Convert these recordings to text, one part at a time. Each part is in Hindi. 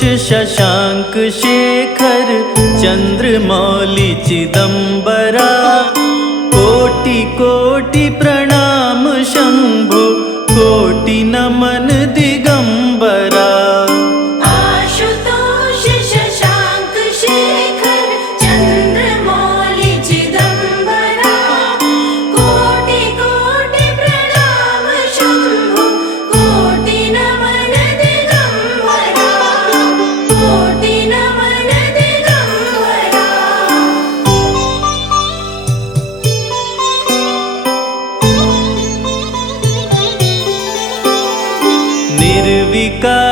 शशांक शेखर चंद्रमौली चिदंबरा। कोटि कोटि प्रणाम शंभो कोटि नमन दिगंबरा। आशुतोष शशांक शेखर चंद्रमौली चिदंबरा। कोटि कोटि प्रणाम शंभो कोटि नमन दिगंबरा। कोटि नमन दिगंबरा।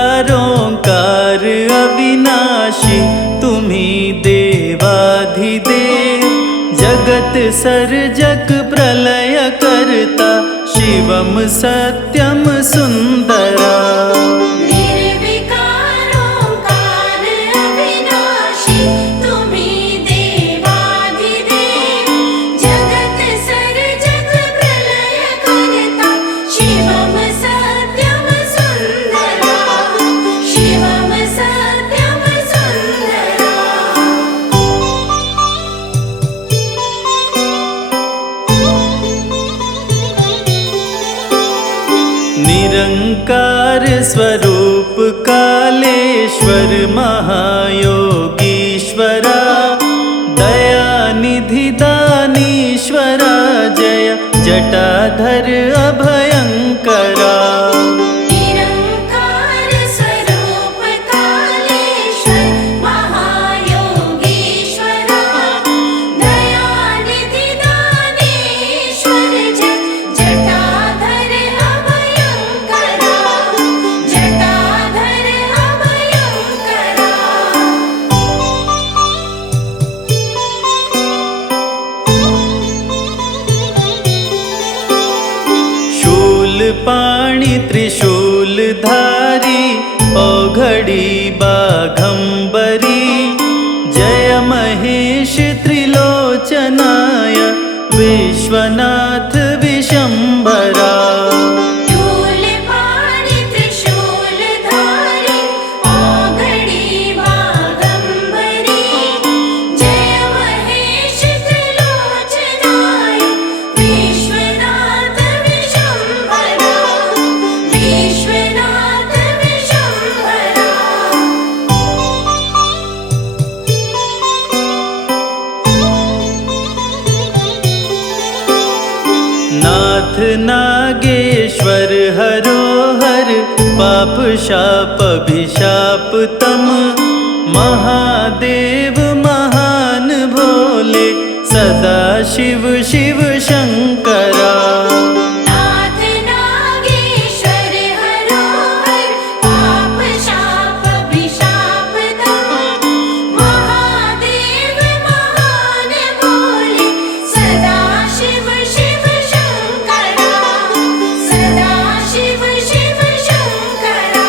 निर्विकारोंकार अविनाशी तुम्ही देवाधिदेव। जगत सर्जक प्रलय करता शिवम सत्यम सुंदरा। निर्विकारोंकार अविनाशी तुम्ही देवाधिदेव। जगत सर्जक प्रलय करता शिवम सत्यम सुंदरा। शिवम सत्यम सुंदरा। निरंकार स्वरूप कालेश्वर महायोगीश्वरा। दयानिधि दानीश्वरा जय जटाधर अभयंकरा। निरंकार स्वरूप कालेश्वर महायोगीश्वरा। दयानिधि दानेश्वर जय जटाधर अभयंकरा। जटाधर अभयंकरा। शूलपाणि त्रिशूलधारी औघड़ी बाघंबरी। जय महेश त्रिलोचनाय विश्वनाथ विशंभरा। शूलपाणि त्रिशूलधारी औघड़ी बाघंबरी। जय महेश त्रिलोचनाय विश्वनाथ विशंभरा। विश्वनाथ विशंभरा। नाथ नागेश्वर हरोहर पाप शाप अभिशाप तम। महादेव महान भोले सदा शिव शिव शंकरा। नाथ नागेश्वर हरोहर पाप शाप अभिशाप तम। महादेव महान भोले सदा शिव शिव शंकरा। सदा शिव शिव शंकरा।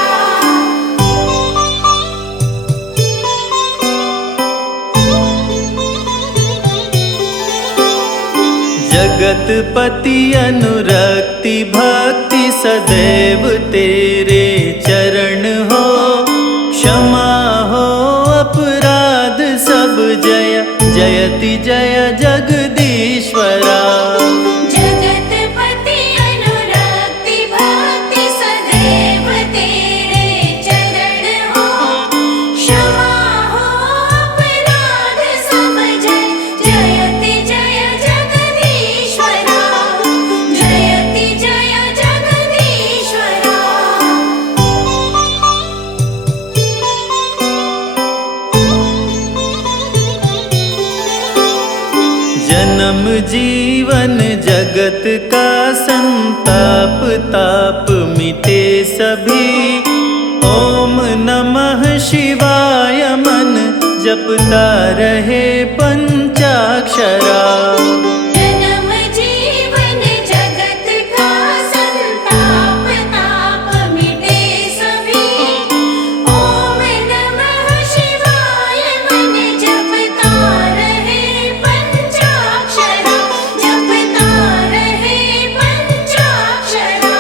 जगतपति अनुरक्ति भक्ति सदैव तेरे चरण हो। क्षमा हो अपराध सब जय जयति जय जगदीश्वरा। जगतपति अनुरक्ति भक्ति सदैव तेरे चरण हो। क्षमा हो अपराध सब जय जयति जय जगदीश्वरा। जयति जय जगदीश्वरा। जन्म जीवन जगत का संताप ताप मिटे सभी। ओम नमः शिवाय मन जपता रहे पंचाक्षरा। जन्म जीवन जगत का संताप ताप मिटे सभी। ओम नमः शिवाय मन जपता रहे पंचाक्षरा। जपता रहे पंचाक्षरा।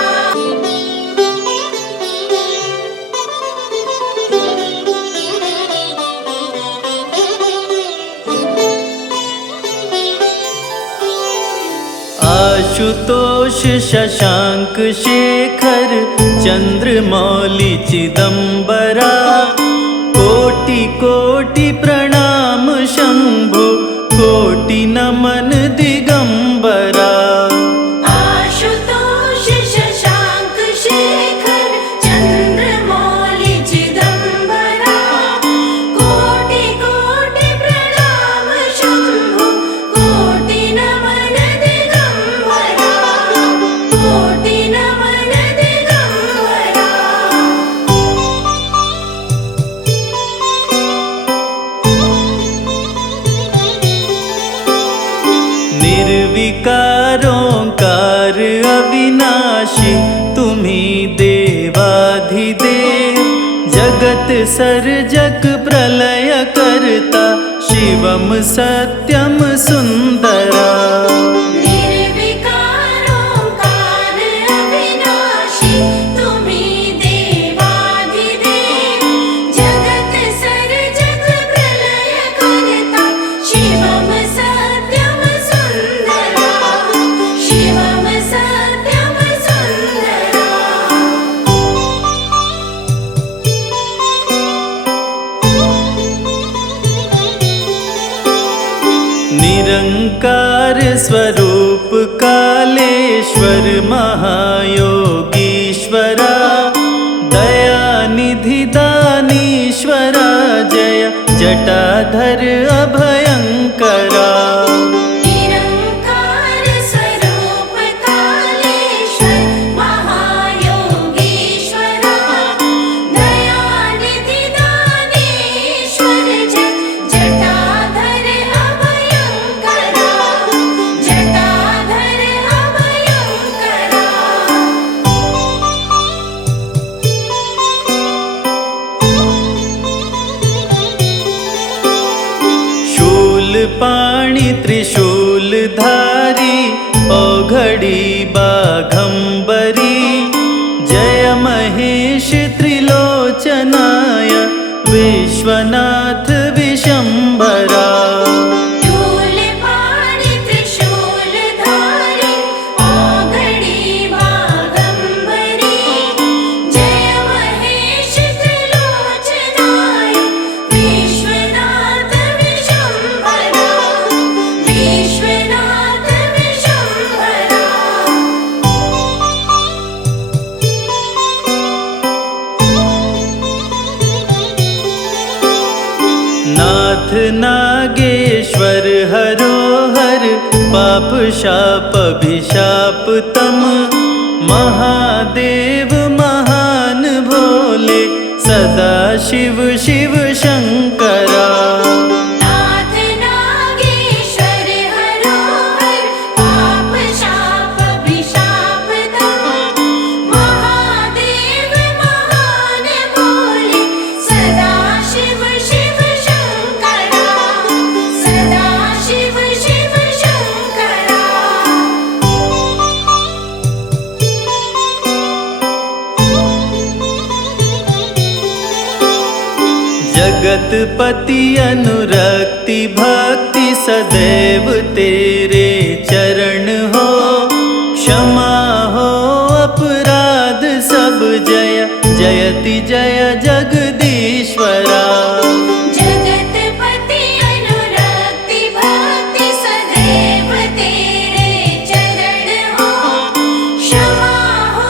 आशुतोष शशांक शेखर चंद्रमौली चिदंबरा कोटि कोटि प्रणाम शंभो कोटि नमन दिगंबरा। आशुतोष शशांक शेखर चंद्रमौली चिदंबरा कोटि कोटि प्रणाम शंभो कोटि नमन दिगंबरा कोटि नमन दिगंबरा। निर्विकारोंकार अविनाशी तुम्ही देवाधिदेव जगत सर्जक प्रलय करता शिवम सत्यम सुंदरा। निर्विकारोंकार अविनाशी तुम्ही देवाधिदेव जगत सर्जक प्रलय करता शिवम सत्यम सुंदरा शिवम सत्यम सुंदरा। निरंकार स्वरूप कालेश्वर महायोगीश्वरा दयानिधि दानीश्वरा जय जटाधर अभयंकरा। निरंकार स्वरूप कालेश्वर महायोगीश्वरा दयानिधि दानेश्वर जटाधर अभयंकरा जटाधर अभयंकरा। शूलपाणि त्रिशूलधारी औघड़ी बाघंबरी जय महेश त्रिलोचनाय विश्वनाथ विशंभरा। शूलपाणि त्रिशूलधारी औघड़ी बाघंबरी जय महेश त्रिलोचनाय विश्वनाथ विशंभरा विश्वनाथ विशंभरा। नाथ नागेश्वर हरोहर पाप शाप अभिशाप तम महादेव महान भोले सदा शिव शिव शंकरा। नाथ नागेश्वर हरोहर पाप शाप अभिशाप तम महादेव महान भोले सदा शिव शिव शंकरा सदा शिव शिव शंकरा। जगतपति अनुरक्ति भक्ति सदैव तेरे चरण हो क्षमा हो अपराध सब जय जयति जय जगदीश्वरा। जगतपति अनुरक्ति भक्ति सदैव तेरे चरण हो क्षमा हो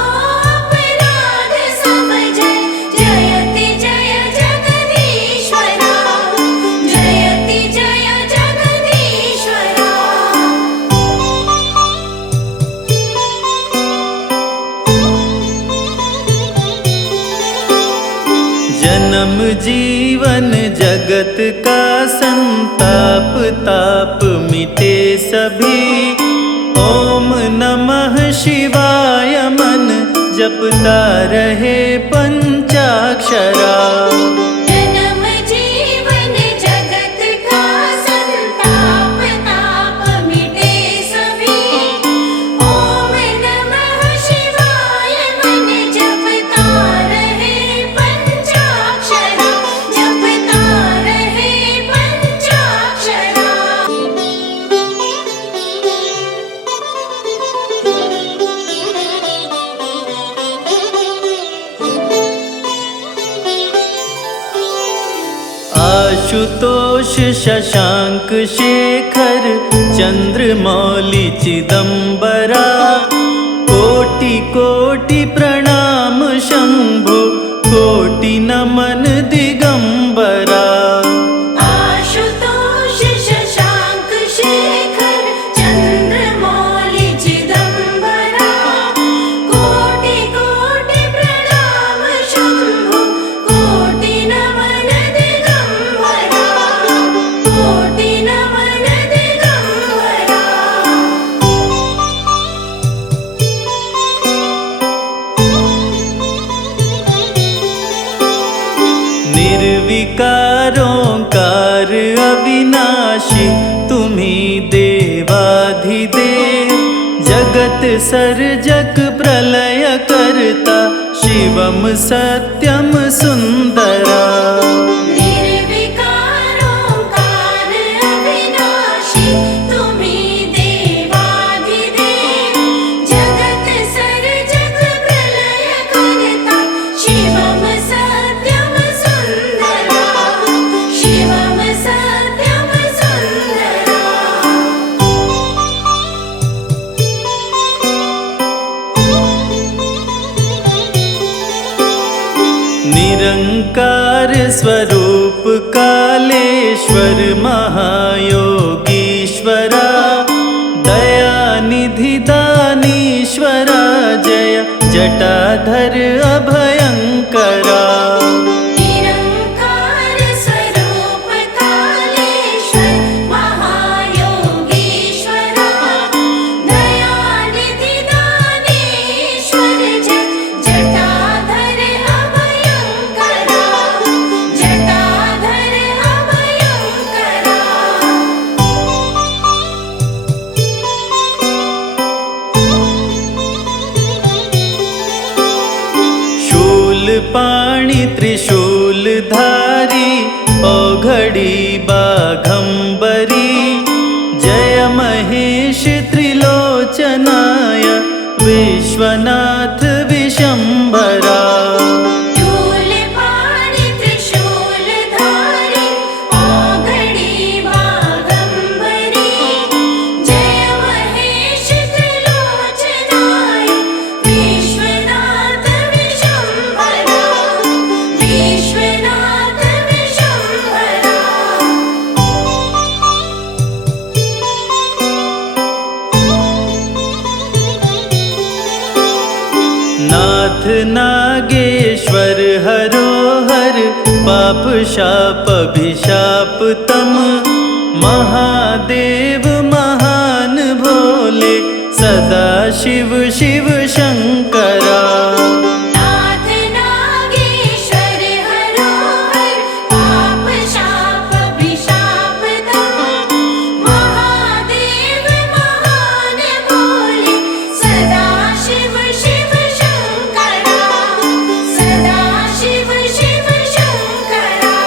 अपराध सब जय जयति जय जगदीश्वरा जयति जय जगदीश्वरा। जन्म जीवन जगत का संताप ताप मिटे सभी ओम नमः शिवाय मन जपता रहे पंचाक्षरा। जन्म जीवन जगत का संताप ताप मिटे सभी ओम नमः शिवाय मन जपता रहे पंचाक्षरा जपता रहे पंचाक्षरा। आशुतोष शशांक शेखर चंद्रमौली चिदंबरा कोटि कोटि प्रणाम शंभो कोटि नमन दिगंबरा। आशुतोष शशांक शेखर चंद्रमौली चिदंबरा कोटि कोटि प्रणाम शंभो कोटि नमन दिगंबरा कोटि नमन दिगंबरा। निर्विकारोंकार अविनाशी तुम्ही देवाधिदेव जगत सर्जक प्रलय करता शिवम सत्यम सुंदरा। निर्विकारोंकार अविनाशी तुम्ही देवाधिदेव जगत सर्जक प्रलय करता शिवम सत्यम सुंदरा शिवम सत्यम सुंदरा। निरंकार स्वरूप कालेश्वर महायोगीश्वरा दयानिधि दानीश्वरा जय जटाधर अभयंकरा। निरंकार स्वरूप कालेश्वर महायोगीश्वरा दयानिधि दानेश्वर जय जटाधर अभयंकरा जटाधर अभयंकरा। शूलपाणि त्रिशूलधारी औघड़ी बाघंबरी जय महेश त्रिलोचनाय विश्वनाथ विशंभरा। शूलपाणि त्रिशूलधारी औघड़ी बाघंबरी जय महेश त्रिलोचनाय विश्वनाथ विशंभरा विश्वनाथ विशंभरा। नाथ नागेश्वर हरोहर पाप शाप अभिशाप तम महादेव महान भोले सदा शिव शिव शंकरा। नाथ नागेश्वर हरोहर पाप शाप अभिशाप तम महादेव महान भोले सदा शिव शिव शंकरा सदा शिव शिव शंकरा।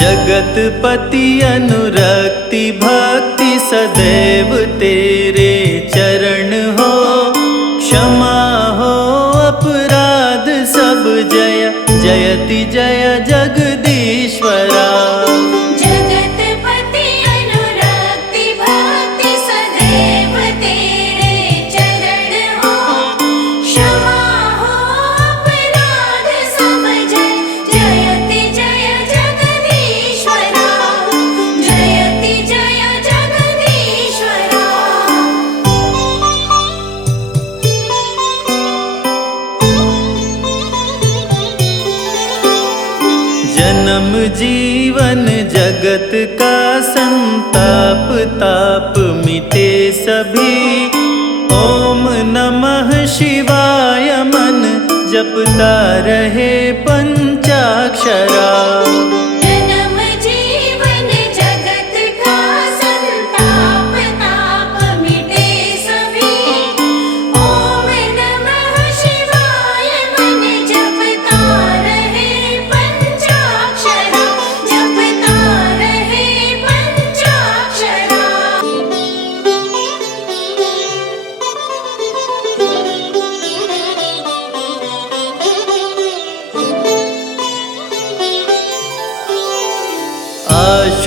जगतपति अनुरक्ति भक्ति सदैव तेरे चरण हो क्षमा हो अपराध सब जय जयति जय जगदीश्वरा। जगतपति अनुरक्ति भक्ति सदैव तेरे चरण हो क्षमा हो अपराध सब जय जयति जय जगदीश्वरा जयति जय जगदीश्वरा। जन्म जीवन जगत का संताप ताप मिटे सभी ओम नमः शिवाय मन जपता रहे पंचाक्षरा। जन्म जीवन जगत का संताप ताप मिटे सभी ओम नमः शिवाय मन जपता रहे पंचाक्षरा जपता रहे पंचाक्षरा।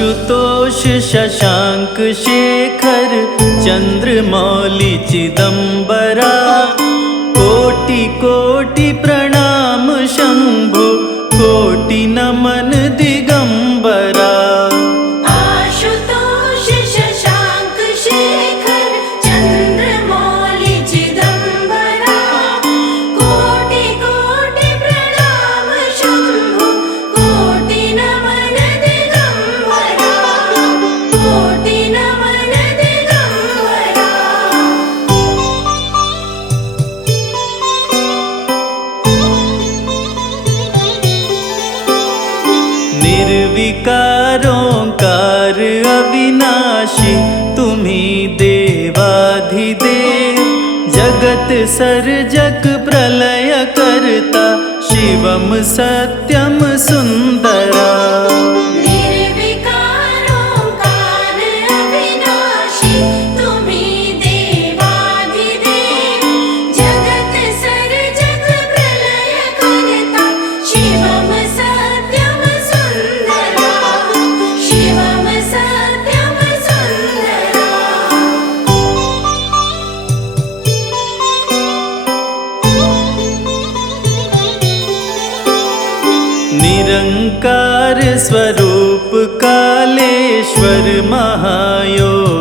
आशुतोष शशांक शेखर चंद्रमौली चिदंबरा कोटि कोटि प्रणाम शंभो कोटि नमन दिगंबरा। आशुतोष शशांक शेखर चंद्रमौली चिदंबरा कोटि कोटि प्रणाम शंभो कोटि नमन दिगंबरा कोटि नमन दिगंबरा। निर्विकारोंकार अविनाशी तुम्ही देवाधिदेव जगत सर्जक प्रलय करता शिवम सत्यम सुंदरा। निर्विकारोंकार अविनाशी तुम्ही देवाधिदेव जगत सर्जक प्रलय करता शिवम सत्यम सुंदरा शिवम सत्यम सुंदरा। निरंकार स्वरूप कालेश्वर महायोगीश्वरा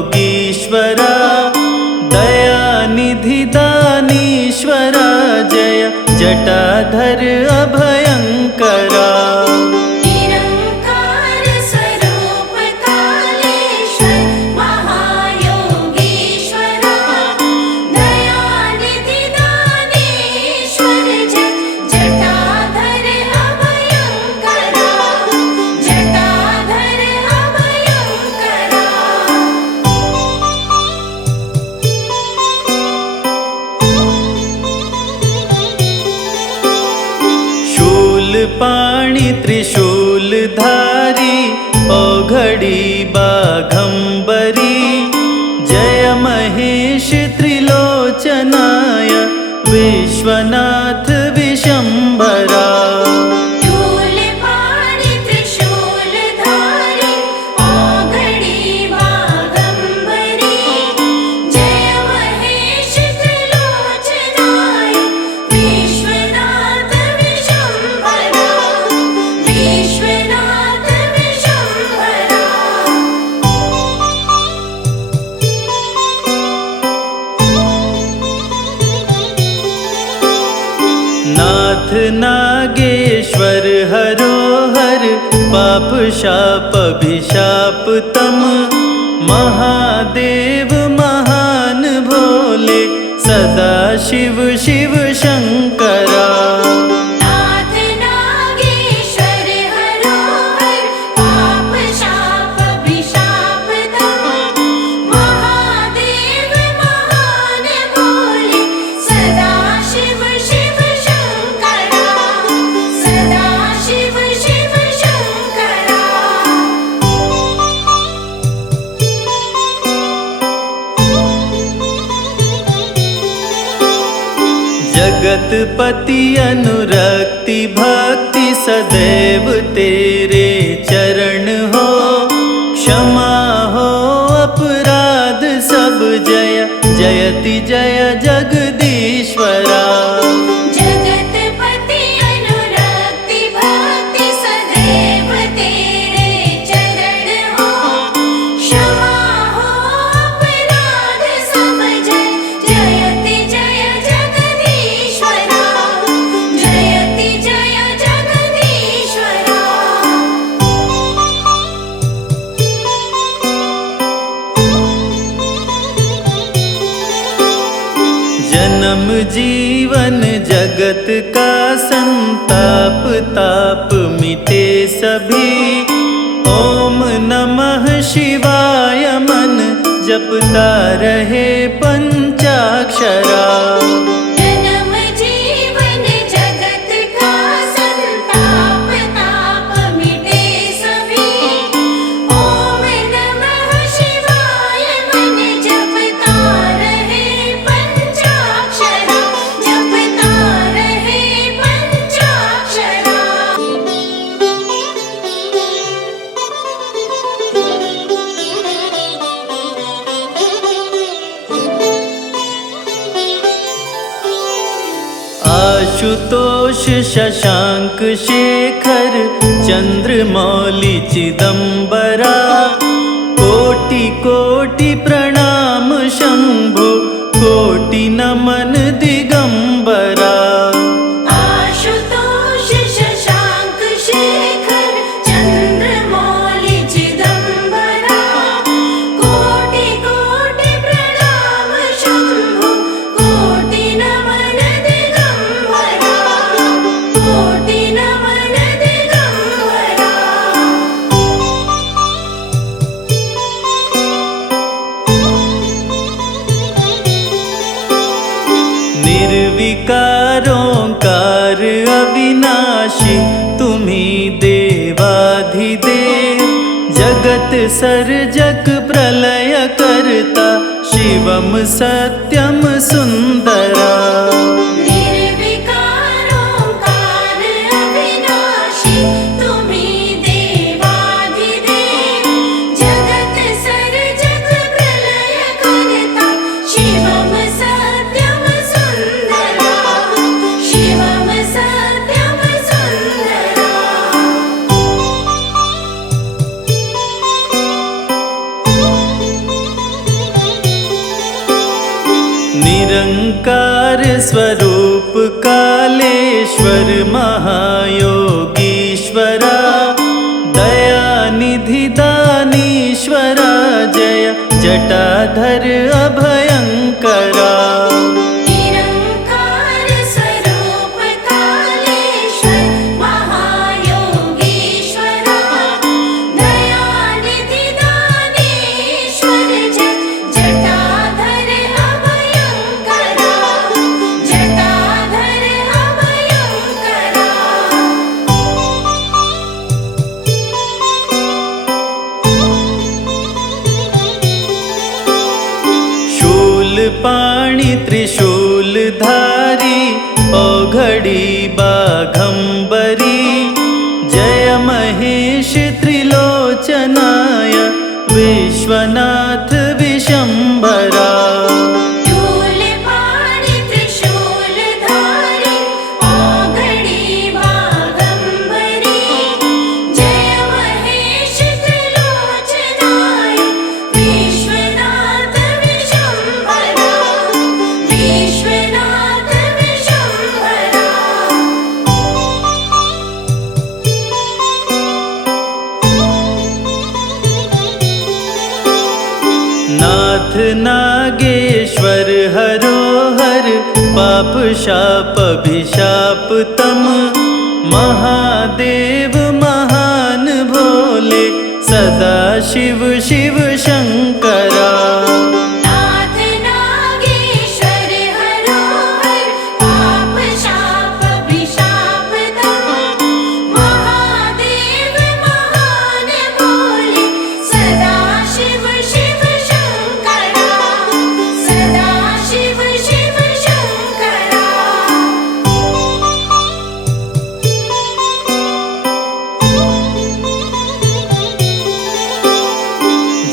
दयानिधि दानीश्वरा जय जटाधर अभयंकरा। निरंकार स्वरूप कालेश्वर महायोगीश्वरा दयानिधि दानेश्वर जय जटाधर अभयंकरा जटाधर अभयंकरा। शूलपाणि त्रिशूलधारी औघड़ी बाघंबरी जय महेश त्रिलोचनाय विश्वनाथ विशंभरा। शूलपाणि त्रिशूलधारी औघड़ी बाघंबरी जय महेश त्रिलोचनाय विश्वनाथ विशंभरा विश्वनाथ विशंभरा। नाथ नागेश्वर हरोहर पाप शाप अभिशाप तम महादेव महान भोले सदा शिव शिव शंकरा। नाथ नागेश्वर हरोहर पाप शाप अभिशाप तम महादेव महान भोले सदा शिव शिव शंकरा सदा शिव शिव शंकरा। जगतपति अनुरक्ति भक्ति सदैव तेरे चरण हो क्षमा हो अपराध सब जय जयति जय जगदीश्वरा। जगतपति अनुरक्ति भक्ति सदैव तेरे चरण हो क्षमा हो अपराध सब जय जयति जय जगदीश्वरा जयति जय जगदीश्वरा। जन्म जीवन जगत का संताप ताप मिटे सभी ओम नमः शिवाय मन जपता रहे पंचाक्षरा। जन्म जीवन जगत का संताप ताप मिटे सभी ओम नमः शिवाय मन जपता रहे पंचाक्षरा जपता रहे पंचाक्षरा। आशुतोष शशांक शेखर चंद्रमौली चिदंबरा कोटि कोटि प्रणाम शंभो कोटि नमन दिगंबरा आशुतोष शशांक शेखर चंद्रमौली चिदंबरा कोटि कोटि प्रणाम शंभो कोटि नमन दिगंबरा कोटि नमन दिगंबरा निर्विकारोंकार अविनाशी तुम्ही देवाधिदेव जगत सर्जक प्रलय करता शिवम सत्यम सुंदरा निर्विकारोंकार अविनाशी तुम्ही देवाधिदेव जगत सर्जक प्रलय करता शिवम सत्यम सुंदरा शिवम सत्यम सुंदरा निरंकार स्वरूप कालेश्वर महायोगीश्वरा दयानिधि दानीश्वरा जय जटाधर अभयंकरा निरंकार स्वरूप कालेश्वर महायोगीश्वरा दयानिधि दानेश्वर जटाधर अभयंकरा जटाधर अभयंकरा शूलपाणि त्रिशूलधारी औघड़ी बाघंबरी जय महेश त्रिलोचनाय विश्वनाथ विशंभरा शूलपाणि त्रिशूलधारी औघड़ी बाघंबरी जय महेश त्रिलोचनाय विश्वनाथ विशंभरा विश्वनाथ विशंभरा नाथ नागेश्वर हरोहर पाप शाप अभिशाप तम महादेव महान भोले सदा शिव शिव शंकरा नाथ नागेश्वर हरोहर पाप शाप अभिशाप तम महादेव महान भोले सदा शिव शिव शंकरा सदा शिव शिव शंकरा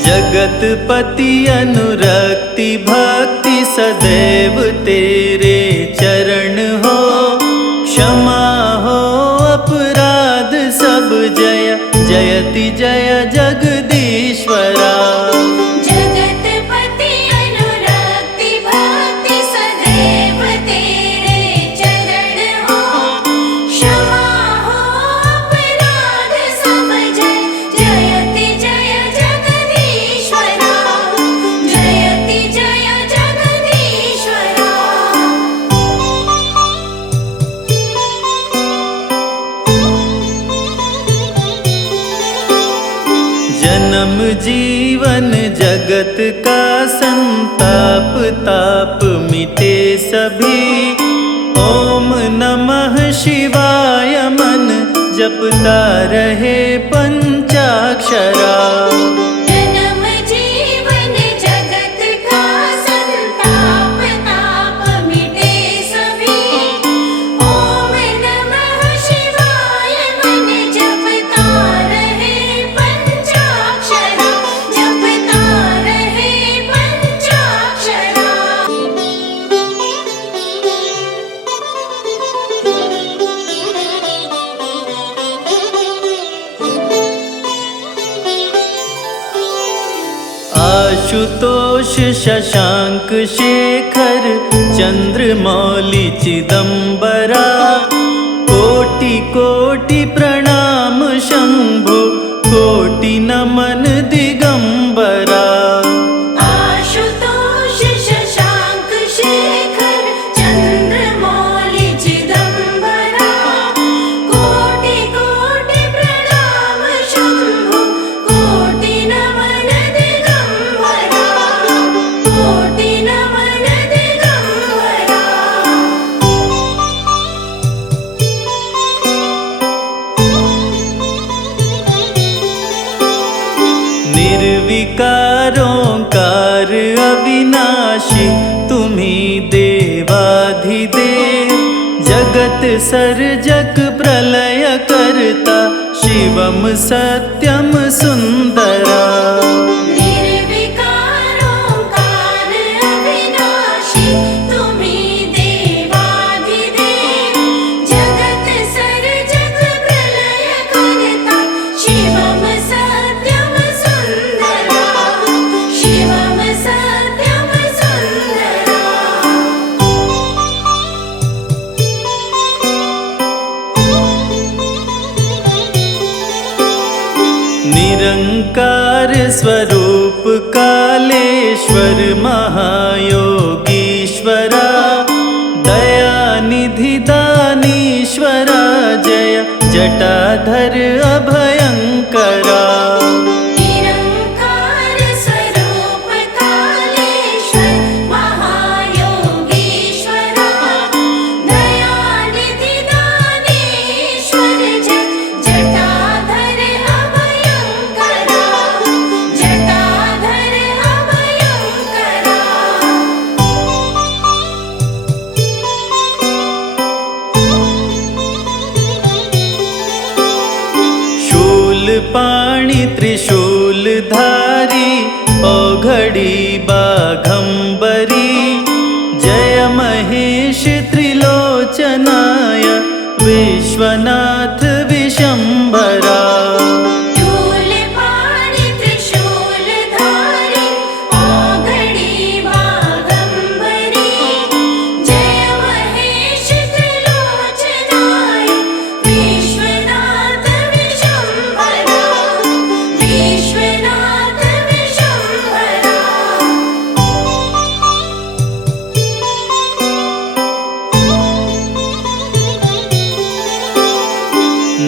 जगतपति अनुरक्ति भक्ति सदैव तेरे चरण हो क्षमा हो अपराध सब जय जयति जय जगदीश्वरा जगतपति अनुरक्ति भक्ति सदैव तेरे चरण हो क्षमा हो अपराध सब जय जयति जय जगदीश्वरा जयति जय जगदीश्वरा जन्म जीवन जगत का संताप ताप मिटे सभी ओम नमः शिवाय मन जपता रहे पंचाक्षरा जन्म जीवन जगत का संताप ताप मिटे सभी ओम नमः शिवाय मन जपता रहे पंचाक्षरा जपता रहे पंचाक्षरा आशुतोष शशांक शेखर चंद्रमौली चिदंबरा कोटि कोटि प्रणाम शंभो कोटि नमन दिगंबरा। आशुतोष शशांक शेखर चंद्रमौली चिदंबरा कोटि कोटि प्रणाम शंभो कोटि नमन दिगंबरा कोटि नमन दिगंबरा। निर्विकारोंकार अविनाशी तुम्ही देवाधिदेव जगत सर्जक प्रलय करता शिवम सत्यम सुंदरा। निर्विकारोंकार अविनाशी तुम्ही देवाधिदेव जगत सर्जक प्रलय करता शिवम सत्यम सुंदरा शिवम सत्यम सुंदरा। निरंकार स्वरूप कालेश्वर महायोगीश्वरा दयानिधि दानीश्वरा जय जटाधर अभयंकरा। निरंकार स्वरूप कालेश्वर महायोगीश्वरा दयानिधि दानेश्वर जय जटाधर अभयंकरा जटाधर अभयंकरा। शूलपाणि त्रिशूलधारी औघड़ी बाघंबरी जय महेश त्रिलोचनाय विश्वनाथ विशंभरा। शूलपाणि त्रिशूलधारी औघड़ी बाघंबरी जय महेश त्रिलोचनाय विश्वनाथ विशंभरा विश्वनाथ विशंभरा।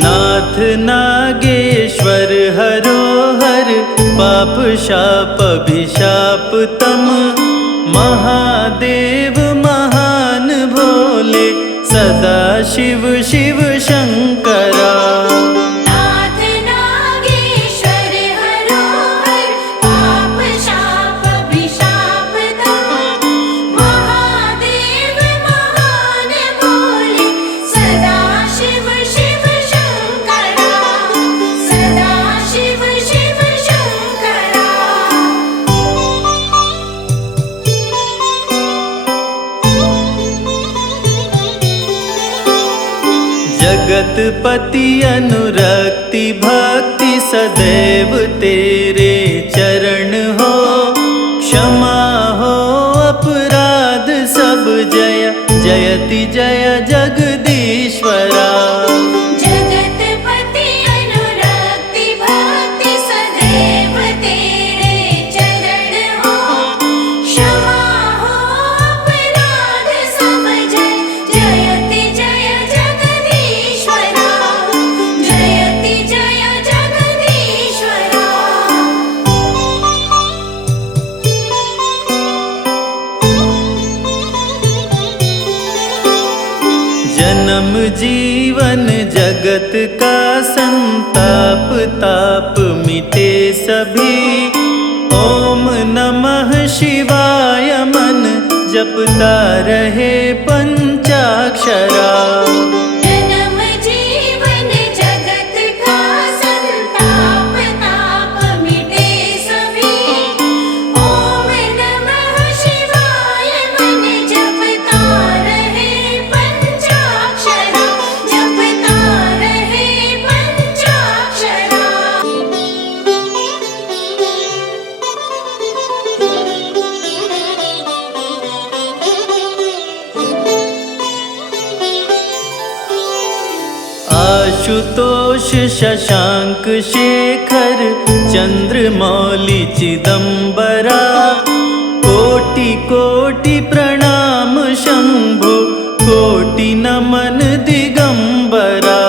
नाथ नागेश्वर हरोहर पाप शाप अभिशाप तम महादेव महान भोले सदा शिव शिव शंकरा। नाथ नागेश्वर हरोहर पाप शाप अभिशाप तम महादेव महान भोले सदा शिव शिव शंकरा सदा शिव शिव शंकरा। जगतपति अनुरक्ति भक्ति सदैव तेरे चरण हो क्षमा हो अपराध सब जय जयति जय जगदीश्वरा। जगतपति अनुरक्ति भक्ति सदैव तेरे चरण हो क्षमा हो अपराध सब जय जयति जय जगदीश्वरा जयति जय जगदीश्वरा। जन्म जीवन जगत का संताप ताप मिटे सभी ओम नमः शिवाय मन जपता रहे पंचाक्षरा। जन्म जीवन जगत का संताप ताप मिटे सभी ओम नमः शिवाय मन जपता रहे पंचाक्षरा जपता रहे पंचाक्षरा। आशुतोष शशांक शेखर चंद्रमौली चिदंबरा कोटि कोटि प्रणाम शंभो कोटि नमन दिगंबरा।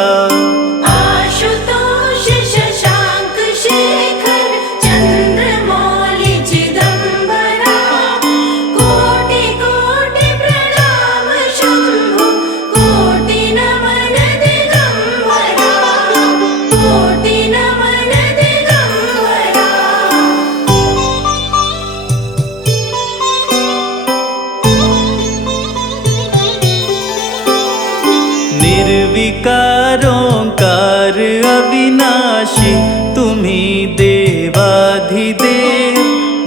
आशुतोष शशांक शेखर चंद्रमौली चिदंबरा कोटि कोटि प्रणाम शंभो कोटि नमन दिगंबरा कोटि नमन दिगंबरा। निर्विकारोंकार अविनाशी तुम्ही देवाधिदेव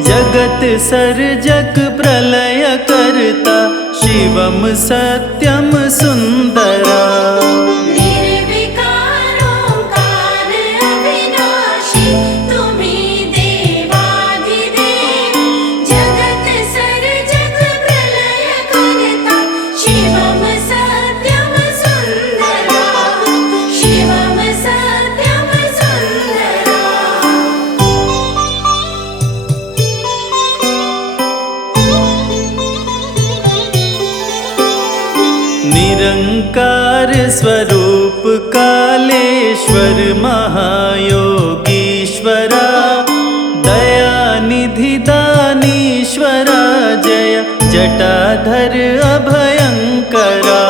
जगत सर्जक प्रलय करता शिवम सत्यम सुंदरा। निर्विकारोंकार अविनाशी तुम्ही देवाधिदेव जगत सर्जक प्रलय करता शिवम सत्यम सुंदरा शिवम सत्यम सुंदरा। निरंकार स्वरूप कालेश्वर महायोगीश्वरा दयानिधि दानीश्वरा जय जटाधर अभयंकरा।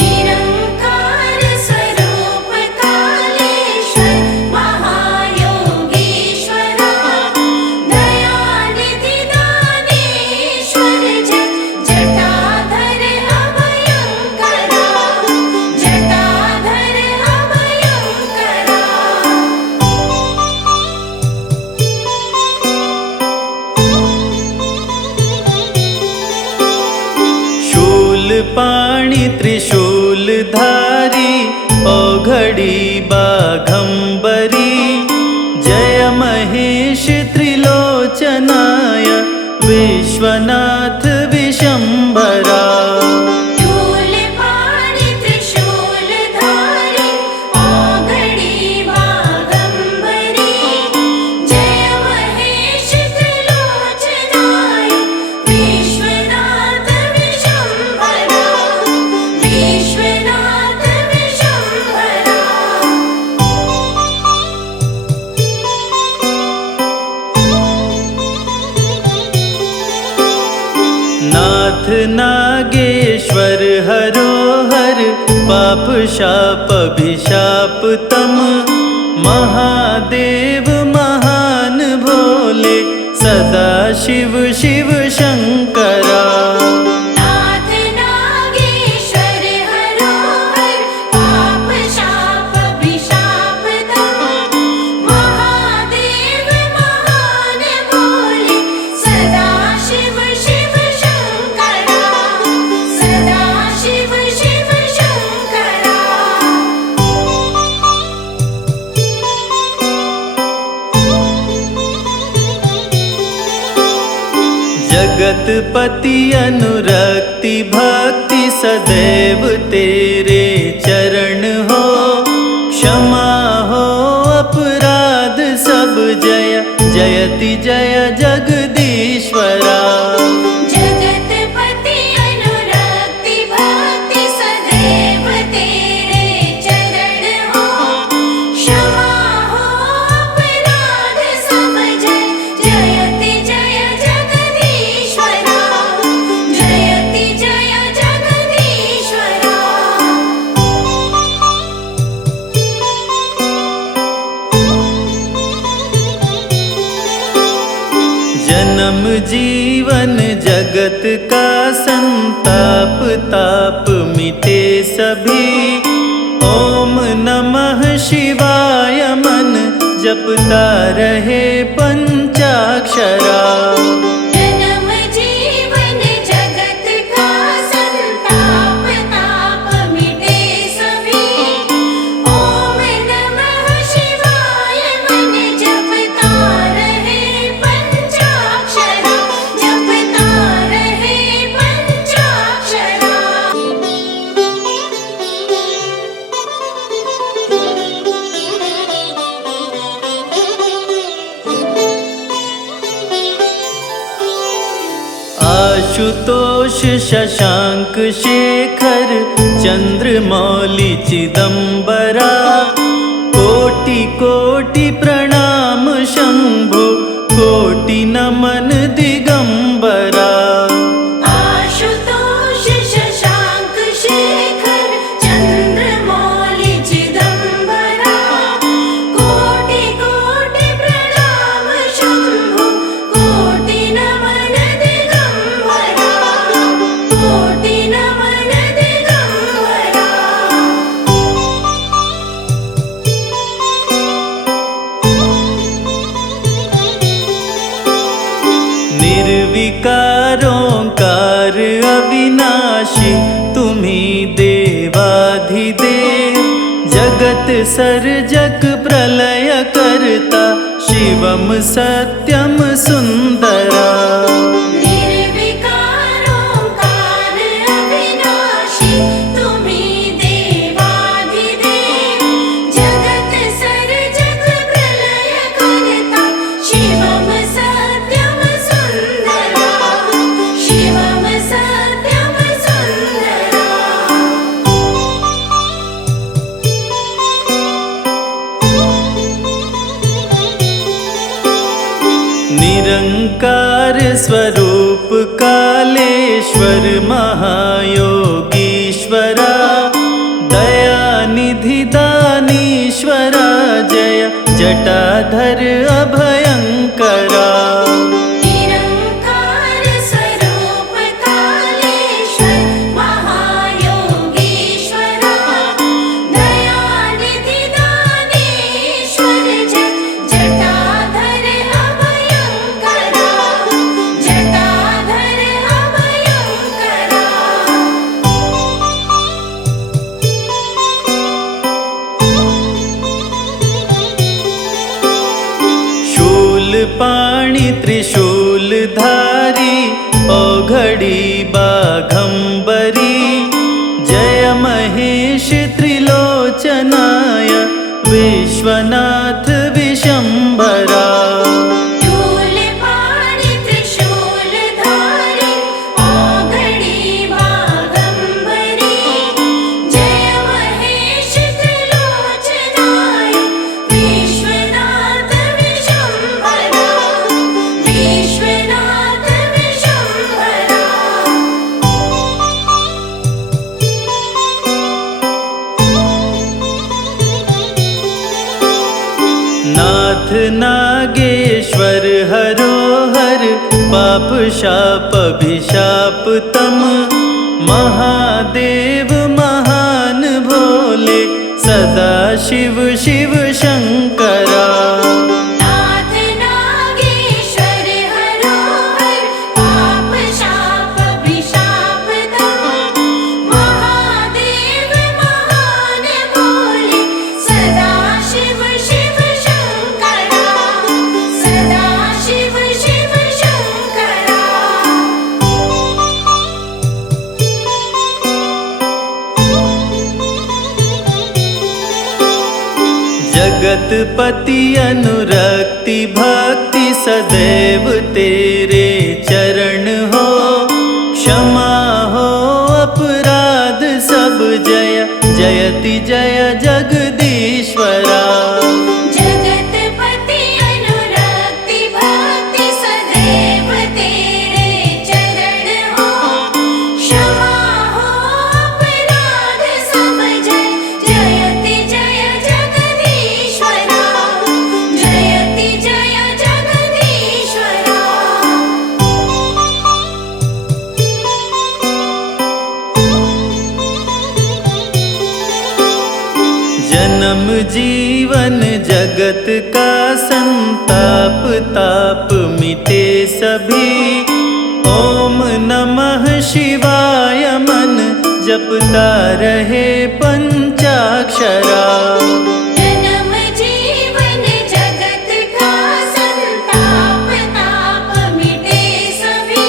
निरंकार स्वरूप कालेश्वर महायोगीश्वरा दयानिधि दानीश्वर जय जटाधर अभयंकरा जटाधर अभयंकरा। शूलपाणि त्रिशूलधारी औघड़ी बाघंबरी जय महेश त्रिलोचनाय विश्वनाथ विशंभरा। शूलपाणि त्रिशूलधारी औघड़ी बाघंबरी जय महेश त्रिलोचनाय विश्वनाथ विशंभरा विश्वनाथ विशंभरा। नाथ नागेश्वर हरोहर पाप शाप अभिशाप तम महादेव महान भोले सदा शिव शिव शंकरा। नाथ नागेश्वर हरोहर पाप शाप अभिशाप तम महादेव महान भोले सदा शिव शिव शंकरा सदा शिव शिव शंकरा। जगतपति अनुरक्ति भक्ति सदैव तेरे चरण हो क्षमा हो अपराध सब जय जयति जय जगदीश्वरा। जगतपति अनुरक्ति भक्ति सदैव तेरे चरण हो क्षमा हो अपराध सब जय जयति जय जगदीश्वरा जयति जय जगदीश्वरा। जन्म जीवन जगत का संताप ताप मिटे सभी ओम नमः शिवाय मन जपता रहे पंचाक्षरा। जन्म जीवन जगत का संताप ताप मिटे सभी ओम नमः शिवाय मन जपता रहे पंचाक्षरा जपता रहे पंचाक्षरा। आशुतोष शशांक शेखर चंद्रमौली चिदंबरा कोटि कोटि प्रणाम शंभो कोटि नमन दिगंबरा आशुतोष शशांक शेखर चंद्रमौली चिदंबरा कोटि कोटि प्रणाम शंभो कोटि नमन दिगंबरा कोटि नमन दिगंबरा निर्विकारोंकार अविनाशी तुम्ही देवाधिदेव जगत सर्जक प्रलय करता शिवम सत्यम सुंदरा निर्विकारोंकार अविनाशी तुम्ही देवाधिदेव जगत सर्जक प्रलय करता शिवम सत्यम सुंदरा शिवम सत्यम सुंदरा निरंकार स्वरूप कालेश्वर महायोगीश्वरा दयानिधि दानीश्वरा जय जटाधर अभयंकरा निरंकार स्वरूप कालेश्वर महायोगीश्वरा दयानिधि दानेश्वर जटाधर अभयंकरा जटाधर अभयंकरा शूलपाणि त्रिशूलधारी औघड़ी बाघंबरी जय महेश त्रिलोचनाय विश्वनाथ विशंभरा शूलपाणि त्रिशूलधारी औघड़ी बाघंबरी जय महेश त्रिलोचनाय विश्वनाथ विशंभरा विश्वनाथ विशंभरा नाथ नागेश्वर हरोहर पाप शाप अभिशाप तम महादेव महान भोले सदा शिव शिव शंकरा नाथ नागेश्वर हरोहर पाप शाप अभिशाप तम महादेव महान भोले सदा शिव शिव शंकरा सदा शिव शिव शंकरा जगतपति अनुरक्ति भक्ति सदैव तेरे चरण हो क्षमा हो अपराध सब जय जयति जय जगदीश्वरा जगतपति अनुरक्ति भक्ति सदैव तेरे चरण हो क्षमा हो अपराध सब जय जयति जय जगदीश्वरा जयति जय जगदीश्वरा जन्म जीवन जगत का संताप ताप मिटे सभी ओम नमः शिवाय मन जपता रहे पंचाक्षरा जन्म जीवन जगत का संताप ताप मिटे सभी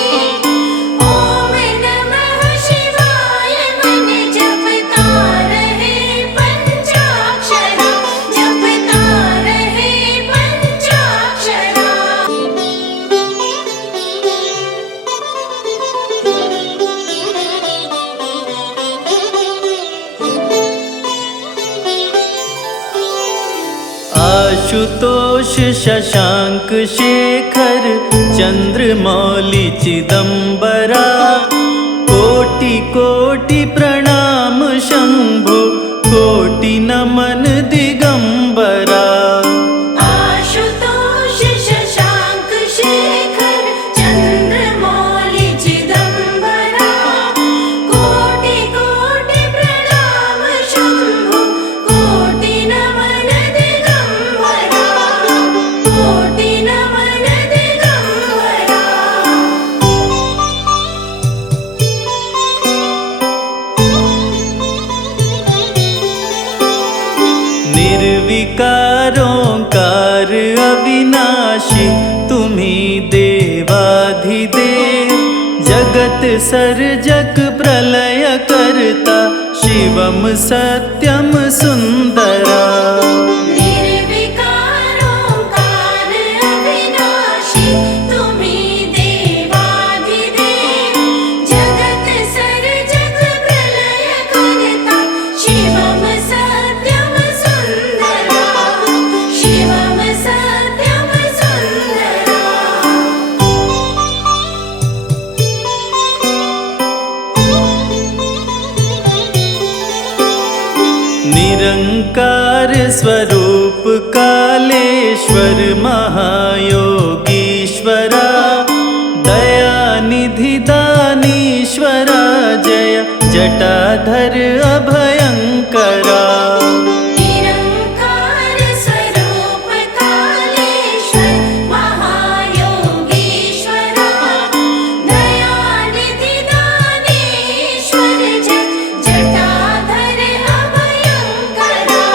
ओम नमः शिवाय मन जपता रहे पंचाक्षरा जपता रहे पंचाक्षरा आशुतोष शशांक शेखर चंद्रमौली चिदंबरा कोटि कोटि प्रणाम शंभो कोटि नमन दिगंबरा। आशुतोष शशांक शेखर चंद्रमौली चिदंबरा कोटि कोटि प्रणाम शंभो कोटि नमन दिगंबरा कोटि नमन दिगंबरा। निर्विकारोंकार अविनाशी तुम्ही देवाधिदेव जगत सर्जक प्रलय करता शिवम सत्यम सुंदरा। निर्विकारोंकार अविनाशी तुम्ही देवाधिदेव जगत सर्जक प्रलय करता शिवम सत्यम सुंदरा शिवम सत्यम सुंदरा। निरंकार स्वरूप कालेश्वर महायोगीश्वरा दयानिधि दानीश्वरा जय जटाधर अभयंकरा। निरंकार स्वरूप कालेश्वर महायोगीश्वरा दयानिधि दानेश्वर जय जटाधर अभयंकरा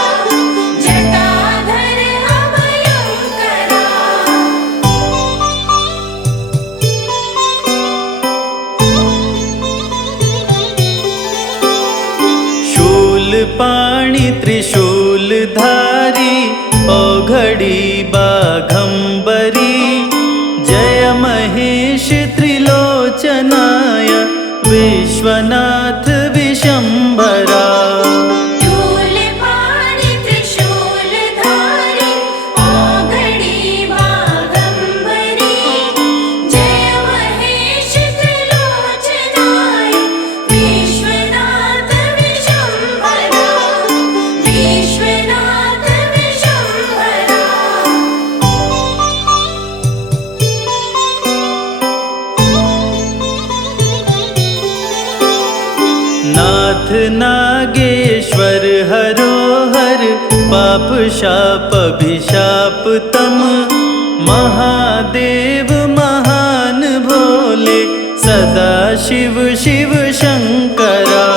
जटाधर अभयंकरा। शूलपाणि त्रिशूलधारी औघड़ी बाघंबरी जय महेश त्रिलोचनाय विश्वनाथ विशंभरा। शूलपाणि त्रिशूलधारी औघड़ी बाघंबरी जय महेश त्रिलोचनाय विश्वनाथ विशंभरा विश्वनाथ विशंभरा। नाथ नागेश्वर हरोहर पाप शाप अभिशाप तम महादेव महान भोले सदा शिव शिव शंकरा।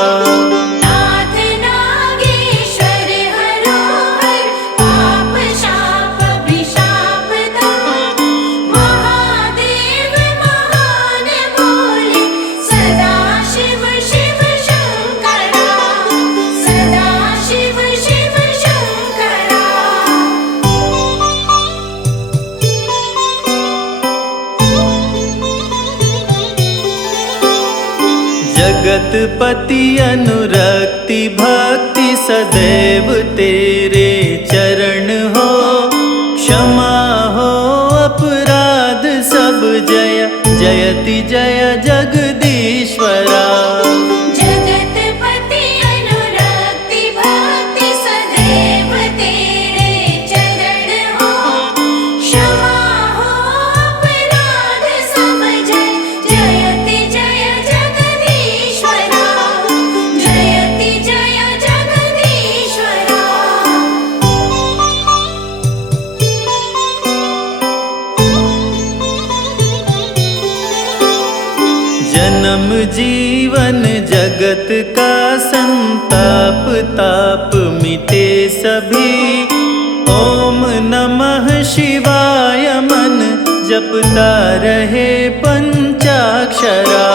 नाथ नागेश्वर हरोहर पाप शाप अभिशाप तम महादेव महान भोले सदा शिव शिव शंकरा सदा शिव शिव शंकरा। जगतपति अनुरक्ति भक्ति सदैव तेरे चरण हो क्षमा हो अपराध सब जय जयति जय जगदीश्वरा। जगतपति अनुरक्ति भक्ति सदैव तेरे चरण हो क्षमा हो अपराध सब जय जयति जय जगदीश्वरा जयति जय जगदीश्वरा। जन्म जीवन जगत का संताप ताप मिटे सभी ओम नमः शिवाय मन जपता रहे पंचाक्षरा।